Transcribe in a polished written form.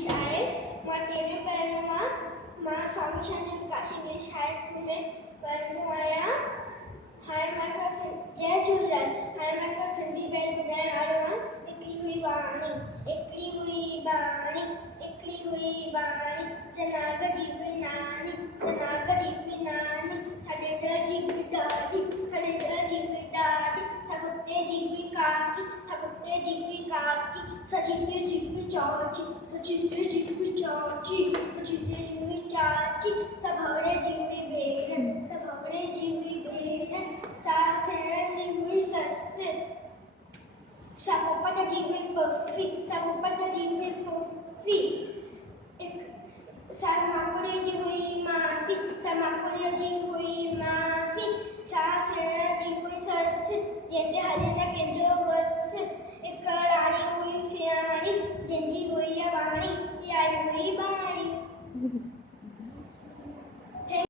शायर मां 13 पढ़ंदो आहियां। मां Swami Shanti Prakash English high school में पढ़ंदो आहियां। हाणे मां जय झूलेलाल। हाणे मां सिंधी बैल ॿुधाइण वारो आहियां। हिकिड़ी हुई बाणी, हिकिड़ी हुई बाणी, हिकिड़ी हुई बाणी, जनाग जी हुई नानी, जनाग जी हुई नानी, सॾेर जी हुई ॾाॾी, सॾेर जी हुई ॾाॾी, सकुते जी हुई काकी, सकुते जी हुई काकी, सचिंद्र जी हुई चाची, सचिंद्र जी हुई चाची, सचिंद्र जी हुई चाची, सभवड़े जी हुई भेण, सभवड़े जी हुई भेण, सासण जी हुई ससु, सपोपट जी हुई पफी, सपोपट जी हुई पफी, समाकुड़े जी हुई मासी, समाकुड़े जी हुई मासी, सासण जी हुई ससु, जंहिंते हले न कंहिंजो बस, हिक राणी हुई सियाणी, जंहिंजी हुई वाणी, इहा हुई बाणी।